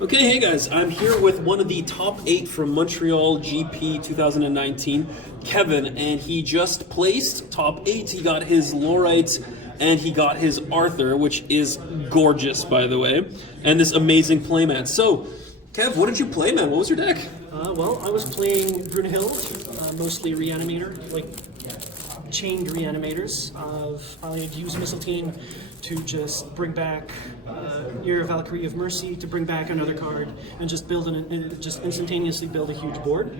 Okay, hey guys, I'm here with one of the top 8 from Montreal GP 2019, Kevin, and he just placed top 8. He got his Lorite and he got his Arthur, which is gorgeous, by the way, and this amazing playmat. So, Kev, what did you play, man? What was your deck? Well, I was playing Brunhild, mostly Reanimator, like chained Reanimators. I'd use Misteltein to just bring back your Valkyrie of Mercy, to bring back another card, and just just instantaneously build a huge board.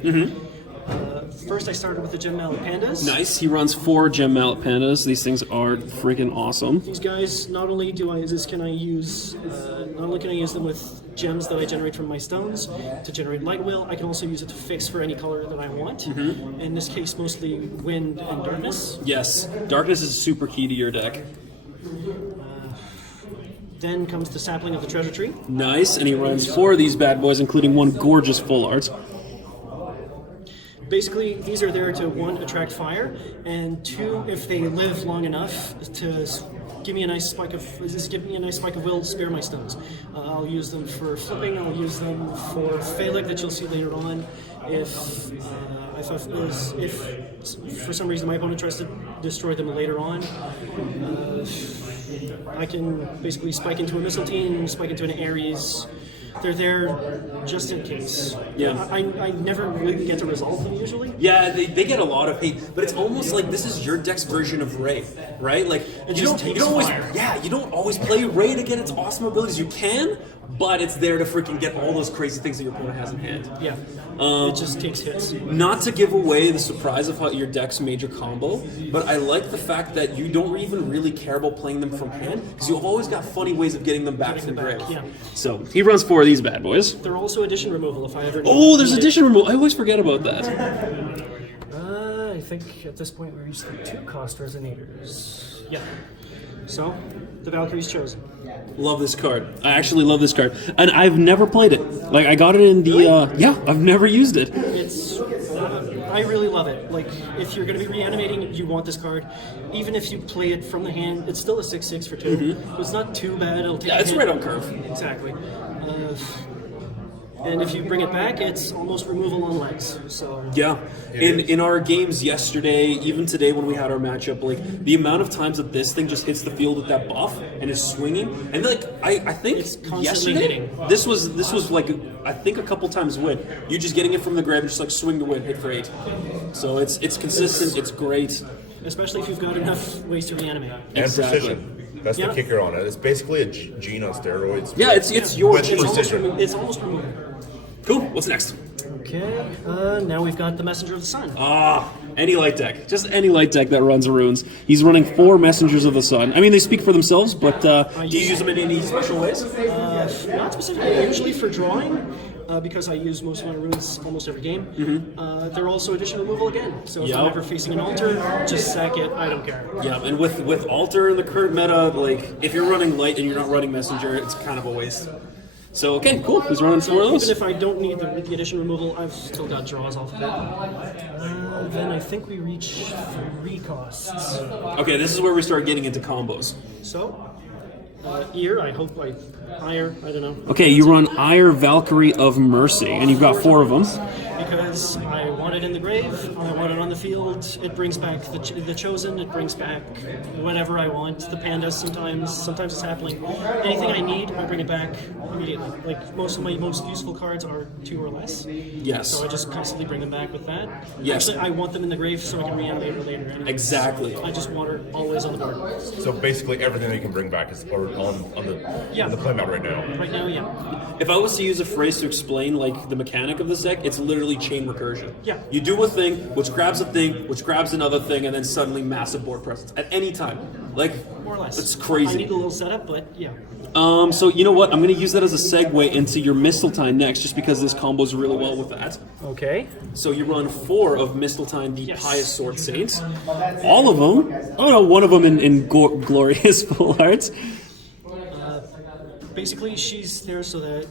First, I started with the Gem Mallet Pandas. Nice. He runs 4 Gem Mallet Pandas. These things are freaking awesome. These guys, not only can I use them with gems that I generate from my stones to generate light will, I can also use it to fix for any color that I want. In this case, mostly wind and darkness. Yes, darkness is super key to your deck. Then comes the Sapling of the Treasure Tree. Nice, and he runs 4 of these bad boys, including 1 gorgeous full art. Basically, these are there to 1, attract fire, and 2, if they live long enough, to give me a nice spike of will to spare my stones. I'll use them for flipping. I'll use them for Phaleg that you'll see later on. If for some reason my opponent tries to destroy them later on, I can basically spike into a Misteltein, spike into an Ares. They're there just in case. Yeah. I never really get to resolve them usually. Yeah, they get a lot of hate, but it's almost like this is your deck's version of Raid, right? Like you don't always play Raid to get its awesome abilities. You can, but it's there to freaking get all those crazy things that your opponent has in hand. Yeah. It just takes hits. Not to give away the surprise of how your deck's major combo, but I like the fact that you don't even really care about playing them from hand, because you've always got funny ways of getting them back from the grave. Yeah. So he runs 4 of these bad boys. They're also addition removal if I ever need Oh, there's addition removal. I always forget about that. I think at this point we reached the 2-cost Resonators. Yeah. So, the Valkyries chosen. Love this card. I actually love this card. And I've never played it. Like, I got it in the, yeah, I've never used it. I really love it. Like, if you're going to be reanimating, you want this card. Even if you play it from the hand, it's still a 6/6 for 2. So it's not too bad. It'll take It's right on curve. Exactly. And if you bring it back, it's almost removal on legs. So yeah, in our games yesterday, even today when we had our matchup, like the amount of times that this thing just hits the field with that buff and is swinging, and like I think it's constantly yesterday hitting. this was like I think a couple times win. You just getting it from the grave, just like swing to win, hit for 8. So it's consistent. It's great, especially if you've got enough ways to reanimate. And exactly. precision. That's the kicker on it. It's basically a gene on steroids. Yeah, it's your With gene. precision. It's almost removal. Cool. What's next? Okay, now we've got the Messenger of the Sun. Any light deck. Just any light deck that runs runes. He's running 4 Messengers of the Sun. I mean, they speak for themselves, but do you use them in any special ways? Not specifically, usually for drawing, because I use most of my runes almost every game. They're also addition removal again, so if I'm ever facing an altar, just sack it, I don't care. Yeah, and with altar in the current meta, like, if you're running light and you're not running Messenger, it's kind of a waste. So, okay, cool. He's running 4 of those. Even if I don't need the addition removal, I've still got draws off of it. Then I think we reach 3 costs. Okay, this is where we start getting into combos. So, Ear, I don't know. Okay, you run Valkyrie of Mercy, and you've got 4 of them. Because I want it in the grave, I want it on the field, it brings back the Chosen, it brings back whatever I want, the Pandas sometimes it's Sapling. Anything I need, I bring it back immediately. Like, most of my most useful cards are 2 or less. Yes. So I just constantly bring them back with that. Yes. Actually, I want them in the grave so I can reanimate it later. Anyways. Exactly. I just want her always on the board. So basically everything that you can bring back is on the playmat right now. Right now, yeah. If I was to use a phrase to explain, like, the mechanic of this deck, it's literally chain recursion. Yeah. You do a thing, which grabs a thing, which grabs another thing, and then suddenly massive board presence at any time. Like, More or less. It's crazy. I need a little setup, but yeah. So you know what? I'm going to use that as a segue into your Misteltein next, just because this combos really well with that. Okay. So you run 4 of Misteltein, the Pious Sword Saints. All of them. Oh no, one of them in glorious full arts. basically, she's there so that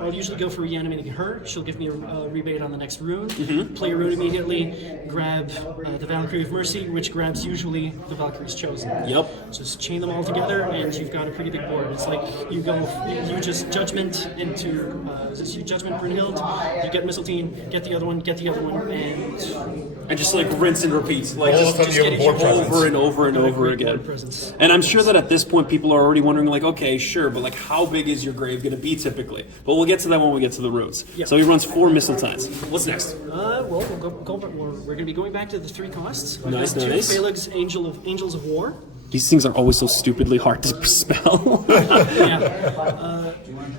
I'll usually go for reanimating her. She'll give me a rebate on the next rune. Play a rune immediately, grab the Valkyrie of Mercy, which grabs usually the Valkyries chosen. Yep. Just chain them all together, and you've got a pretty big board. It's like you just judgment into you judgment Brunhild, you get Misteltein, get the other one, and just like rinse and repeat, like All of a sudden you have a board presence. over and over and over again. And I'm sure that at this point people are already wondering, like, okay, sure, but like, how big is your grave going to be typically? But we'll get to that when we get to the roots. Yeah. So he runs 4 Mistelteins. What's next? We're going to be going back to the 3 costs. Nice. 2 Phaleg's Angels of War. These things are always so stupidly hard to spell.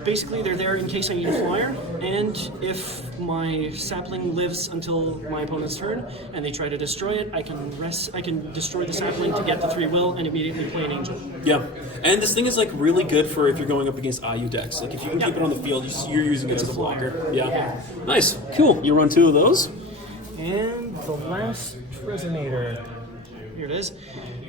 Basically, they're there in case I need a flyer, and if my sapling lives until my opponent's turn, and they try to destroy it, I can destroy the sapling to get the 3 will, and immediately play an angel. Yeah, and this thing is like really good for if you're going up against IU decks. Like if you can keep it on the field, you're using it as a blocker. Yeah. Nice, cool. You run 2 of those. And the last Resonator. Here it is.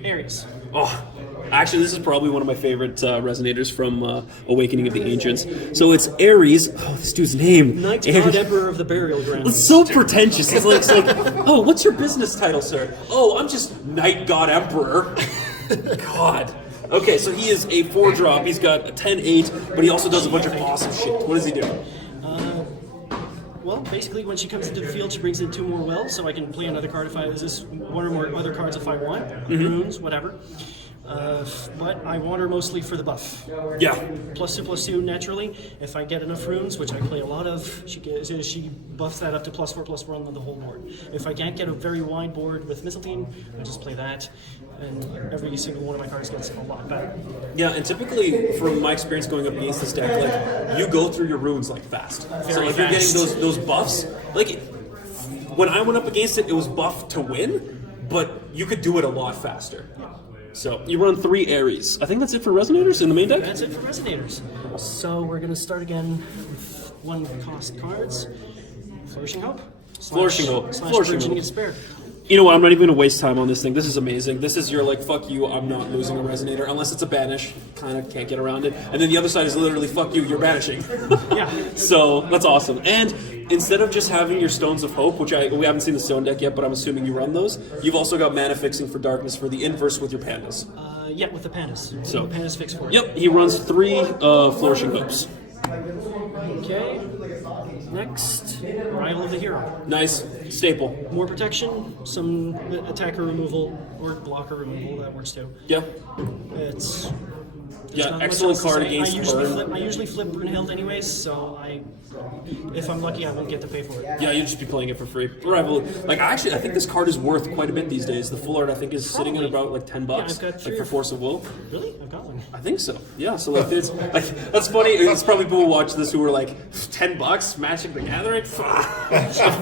Ares. Oh, actually, this is probably one of my favorite resonators from Awakening of the Ancients. So it's Ares. Oh, this dude's name. Knight God Emperor of the Burial Ground. It's so pretentious. It's like, oh, what's your business title, sir? Oh, I'm just Knight God Emperor. God. Okay, so he is a 4-drop. He's got a 10/8, but he also does a bunch of awesome shit. What does he do? Well, basically, when she comes into the field, she brings in 2 more will, so I can play another card if I one or more other cards if I want, runes, whatever. But I want her mostly for the buff. Yeah. +2/+2 naturally. If I get enough runes, which I play a lot of, she buffs that up to +4/+1 on the whole board. If I can't get a very wide board with Misteltein, I just play that, and every single one of my cards gets a lot better. Yeah, and typically, from my experience going up against this deck, like you go through your runes like fast. So if you're getting those buffs, like when I went up against it, it was buff to win, but you could do it a lot faster. So you run 3 Ares. I think that's it for Resonators in the main deck? That's it for Resonators. So we're going to start again with 1-cost cards. Flourishing Hope. Flourishing Hope. Flourishing Despair. You know what, I'm not even going to waste time on this thing. This is amazing. This is your, like, fuck you, I'm not losing a Resonator, unless it's a banish. Kind of can't get around it. And then the other side is literally, fuck you, you're banishing. Yeah. So, that's awesome. And instead of just having your Stones of Hope, which we haven't seen the Stone deck yet, but I'm assuming you run those, you've also got mana fixing for darkness for the inverse with your pandas. Yeah, with the pandas. So, pandas fix for it. Yep, he runs 3 Flourishing Hopes. Okay. Next, Rival of the Hero. Nice. Staple. More protection, some attacker removal, or blocker removal, that works too. Yeah. It's... Yeah, excellent card against burn. I usually flip Brunhild anyways, so if I'm lucky, I won't get to pay for it. Yeah, you'll just be playing it for free. Rival, like I think this card is worth quite a bit these days. The full art I think is sitting at about like $10. Yeah, I've got 3 like for Force of Will. Really? I've got one. I think so. Yeah, so like it's like that's funny. It's probably people watch this who are like $10 Magic the Gathering. For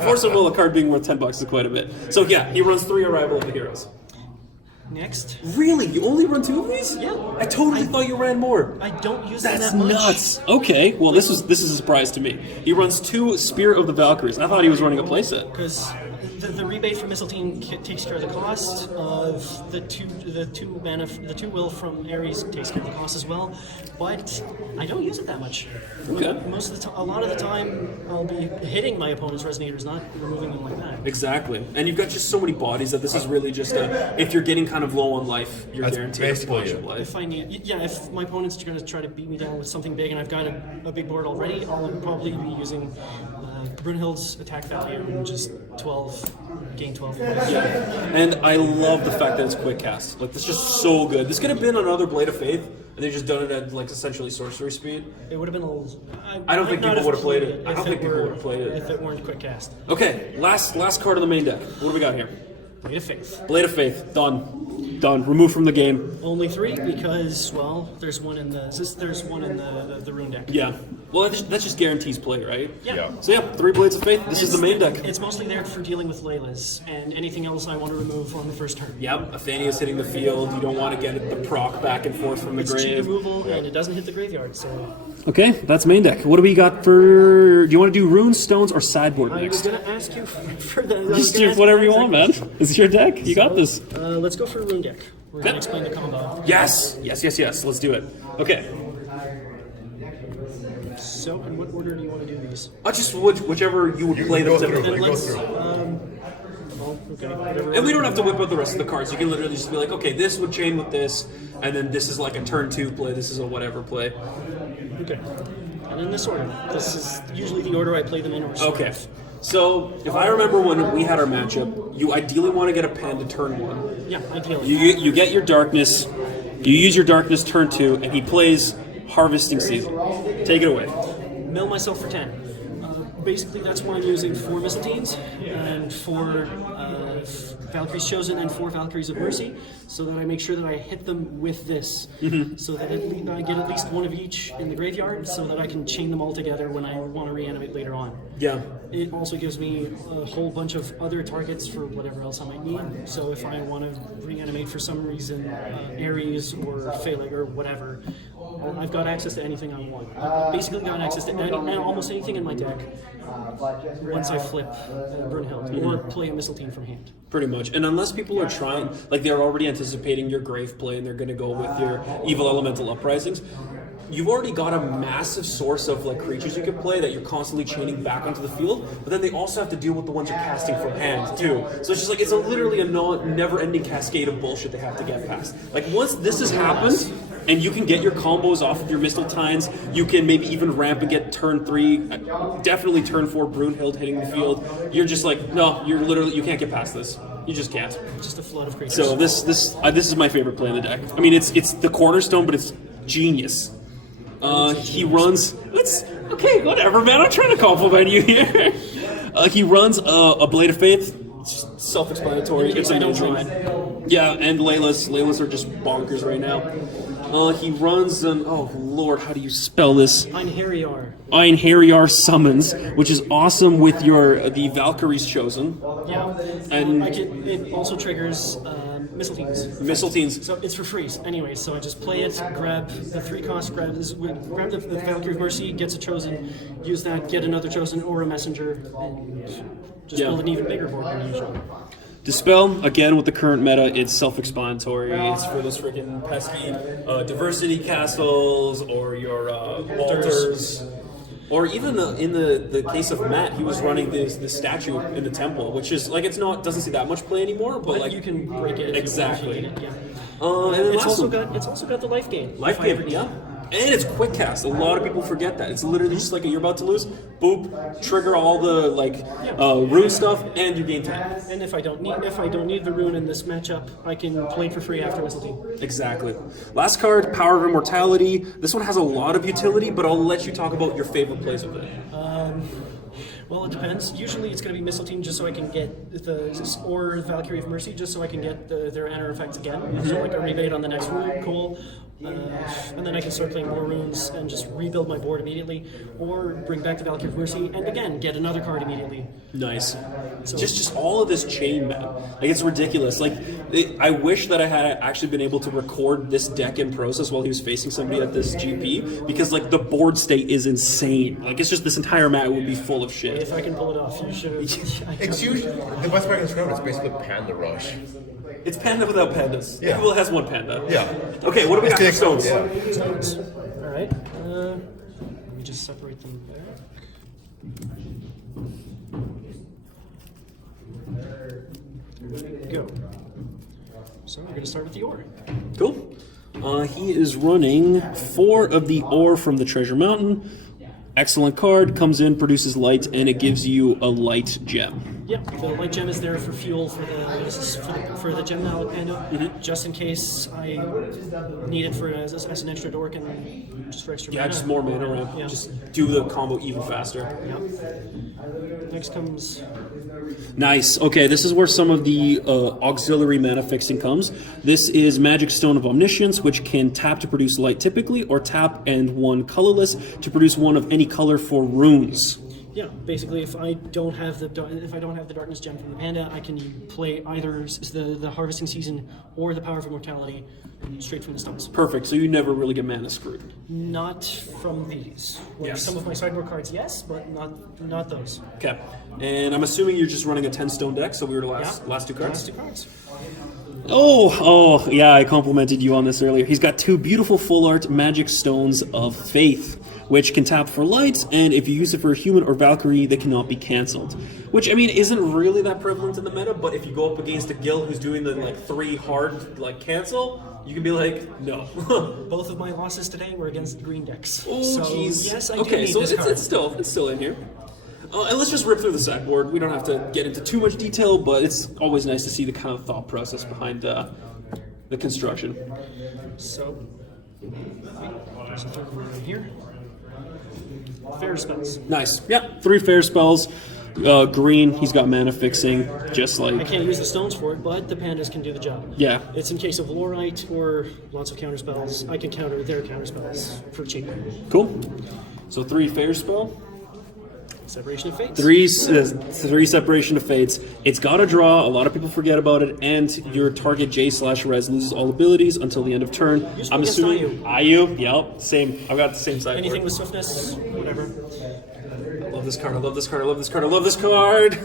Force of Will, a card being worth $10 is quite a bit. So yeah, he runs 3 Arrival of the Heroes. Next. Really? You only run 2 of these? Yeah. I totally thought you ran more. I don't use them That's that much. nuts. Okay, well this is a surprise to me. He runs 2 Spirit of the Valkyries. I thought he was running a playset. Because the rebate from Misteltein takes care of the cost of the two will from Ares takes care of the cost as well, but I don't use it that much. Okay. A lot of the time, I'll be hitting my opponent's Resonators, not removing them like that. Exactly, and you've got just so many bodies that this is really just if you're getting kind of low on life, you're That's guaranteed a basically bunch it. of life. If my opponent's going to try to beat me down with something big, and I've got a big board already, I'll probably be using Brunhild's attack value and just 12, gain 12. Yeah, and I love the fact that it's quick cast. Like, it's just so good. This could have been another Blade of Faith, and they just done it at like essentially sorcery speed. It would have been a little. I don't think people would have played it. I don't think people would have played it if it weren't quick cast. Okay, last card of the main deck. What do we got here? Blade of Faith. Blade of Faith. Done. Removed from the game. Only 3 because there's one in the rune deck. Yeah. Well, that just guarantees play, right? Yeah. So yeah, 3 Blades of Faith. This is the main deck. It's mostly there for dealing with Laylas and anything else I want to remove on the first turn. Yep, Athenia's hitting the field. You don't want to get the proc back and forth from the It's cheap grave. removal and it doesn't hit the graveyard, so... Okay, that's main deck. What do we got for... Do you want to do runes, stones, or sideboard I was next? going to ask you for the... Just do whatever you want, man. It's your deck. You got this. Let's go for a rune deck. We're going to explain the combo. Yes. Let's do it. Okay. So, in what order do you want to do these? Just whichever you would play them go through. typically. Go Let's, through. okay, whatever. And we don't have to whip out the rest of the cards. You can literally just be like, okay, this would chain with this, and then this is like a turn 2 play, this is a whatever play. Okay. And in this order. This is usually the order I play them in. Or Okay. So, if I remember when we had our matchup, you ideally want to get a Panda turn 1. Yeah, ideally. You get your Darkness, you use your Darkness turn 2, and he plays Harvesting Season. Take it away. Mill myself for 10. Basically, that's why I'm using 4 Mistelteins and 4 Valkyries Chosen and 4 Valkyries of Mercy, so that I make sure that I hit them with this, so that I get at least one of each in the graveyard, so that I can chain them all together when I want to reanimate later on. Yeah. It also gives me a whole bunch of other targets for whatever else I might need. So if I want to reanimate for some reason Ares or Phaleg or whatever, I've got access to anything I want. I've basically got access to almost anything in my deck once I flip Brunhild or play a Misteltein from hand. Pretty much. And unless people are trying, like they're already anticipating your grave play and they're going to go with your evil elemental uprisings, you've already got a massive source of like creatures you can play that you're constantly chaining back onto the field, but then they also have to deal with the ones you're casting from hand too. So it's just like, it's literally a never-ending cascade of bullshit they have to get past. Like once this has happened, and you can get your combos off of your Mistelteins, you can maybe even ramp and get turn 3, definitely turn 4 Brunhild hitting the field. You're just like, no, you can't get past this. You just can't. Just a flood of creatures. So this is my favorite play in the deck. I mean, it's the cornerstone, but it's genius. He runs. Okay, whatever, man. I'm trying to compliment you here. He runs a Blade of Faith. It's just self-explanatory. It's amazing. Yeah, and Layla's are just bonkers right now. He runs an, oh lord, how do you spell this? Einherjar summons, which is awesome with the Valkyries Chosen. Yeah, and it also triggers Mistelteins. So it's for free anyway, so I just play it, grab the 3-cost, grab the Valkyrie of Mercy, gets a Chosen, use that, get another Chosen or a Messenger, and just build an even bigger board than usual. Dispel, again with the current meta, it's self-explanatory. It's for those freaking pesky diversity castles or your altars. Or even in the case of Matt, he was running this statue in the temple, which is like doesn't see that much play anymore, but like you can break it exactly. Yeah. And then it's also got the life gain. Life gain, yeah. And it's quick cast. A lot of people forget that. It's literally just like you're about to lose, boop, trigger all the rune stuff, and you gain 10. And if I don't need the rune in this matchup, I can play it for free after Misteltein. Exactly. Last card, Power of Immortality. This one has a lot of utility, but I'll let you talk about your favorite plays with it. Well, it depends. Usually it's going to be Misteltein just so I can get or Valkyrie of Mercy just so I can get their enter effects again. So like a rebate on the next rune, cool. And then I can start playing more runes and just rebuild my board immediately, or bring back the Valkyrie of Mercy and again get another card immediately. Nice. So, just all of this chain, man. Like it's ridiculous. Like I wish that I had actually been able to record this deck in process while he was facing somebody at this GP, because like the board state is insane. Like it's just this entire mat would be full of shit. If I can pull it off, you should. It's usually the best way I can describe it. It's basically Panda Rush. It's Panda without pandas. Yeah. Well, it has one panda. Yeah. Okay, what do we got for stones? Yeah. Stones. All right. Let me just separate them back. There we go. So we're going to start with the ore. Cool. He is running 4 of the ore from the Treasure Mountain. Excellent card, comes in, produces light, and it gives you a light gem. Yep, the light gem is there for fuel for the gem Mallet Panda, just in case I need it as an extra dork and just for extra mana. Just more mana ramp. Yeah. Just do the combo even faster. Yep. Next comes... Nice. Okay, this is where some of the auxiliary mana fixing comes. This is Magic Stone of Omniscience, which can tap to produce light typically, or tap and 1 colorless to produce 1 of any color for runes. Yeah, basically, if I don't have the darkness gem from the panda, I can play either the harvesting season or the power of immortality straight from the stones. Perfect. So you never really get mana screwed. Not from these. Yes. Some of my sideboard cards, yes, but not those. Okay. And I'm assuming you're just running a 10 stone deck. So we were the last 2 cards. Last 2 cards. Oh, yeah, I complimented you on this earlier. He's got 2 beautiful full art magic stones of faith. which can tap for lights, and if you use it for a human or Valkyrie, they cannot be cancelled. Which, I mean, isn't really that prevalent in the meta, but if you go up against a guild who's doing the, like, 3 hard, like, cancel, you can be like, no. Both of my losses today were against green decks. Oh, jeez. Yes, I okay, do need so this card. it's still in here. And let's just rip through the sideboard. We don't have to get into too much detail, but it's always nice to see the kind of thought process behind the construction. So, there's a third one here. Fair spells. Nice. Yeah, 3 fair spells. Green, he's got mana fixing, just like... I can't use the stones for it, but the pandas can do the job. Yeah. It's in case of Lorite or lots of counter spells. I can counter their counter spells for cheap. Cool. So 3 fair spell. Separation of Fates. 3 separation of fates. It's got a draw. A lot of people forget about it, and your target J/Res loses all abilities until the end of turn. Useful I'm against assuming IU. Yep, same. I've got the same sideboard. Anything with swiftness, whatever. I love this card. I love this card. I love this card. I love this card.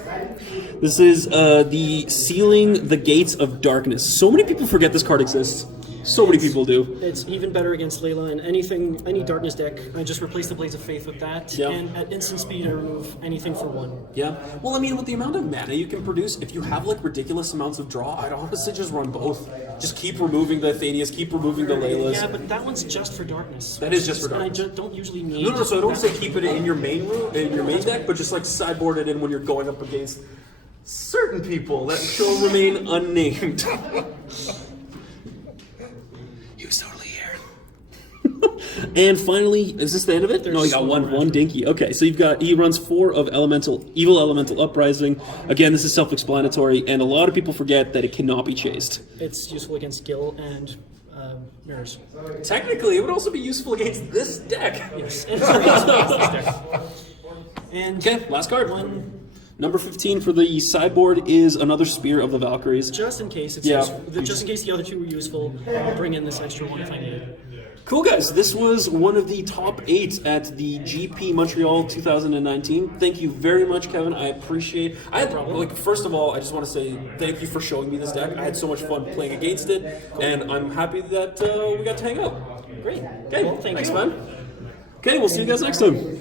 This is the Sealing the Gates of Darkness. So many people forget this card exists. So many people do. It's even better against Layla and any darkness deck. I just replace the Blades of Faith with that, Yeah. and at instant speed I remove anything for 1. Yeah. Well, I mean, with the amount of mana you can produce, if you have like ridiculous amounts of draw, I'd honestly just run both. Just keep removing the Athenias, keep removing the Laylas. Yeah, but that one's just for darkness. That is just for And darkness. I don't usually need. No, so I don't say keep it in your main room, in your main deck, but just like sideboard it in when you're going up against certain people that shall remain unnamed. He was totally here. And finally, is this the end of it? No, you got one dinky. Okay, so he runs 4 of evil elemental uprising. Again, this is self-explanatory, and a lot of people forget that it cannot be chased. It's useful against Gil and mirrors. Technically, it would also be useful against this deck. Yes, and it's very useful against this deck. And Okay, last card. Number 15 for the sideboard is another Spear of the Valkyries. just in case it's Yeah. just in case the other 2 were useful, I'll bring in this extra one if I need it. Cool, guys. This was one of the top 8 at the GP Montreal 2019. Thank you very much, Kevin. I appreciate. First of all, I just want to say thank you for showing me this deck. I had so much fun playing against it, and I'm happy that we got to hang out. Great. Okay, Well, thanks, man. Okay, we'll see you guys next time.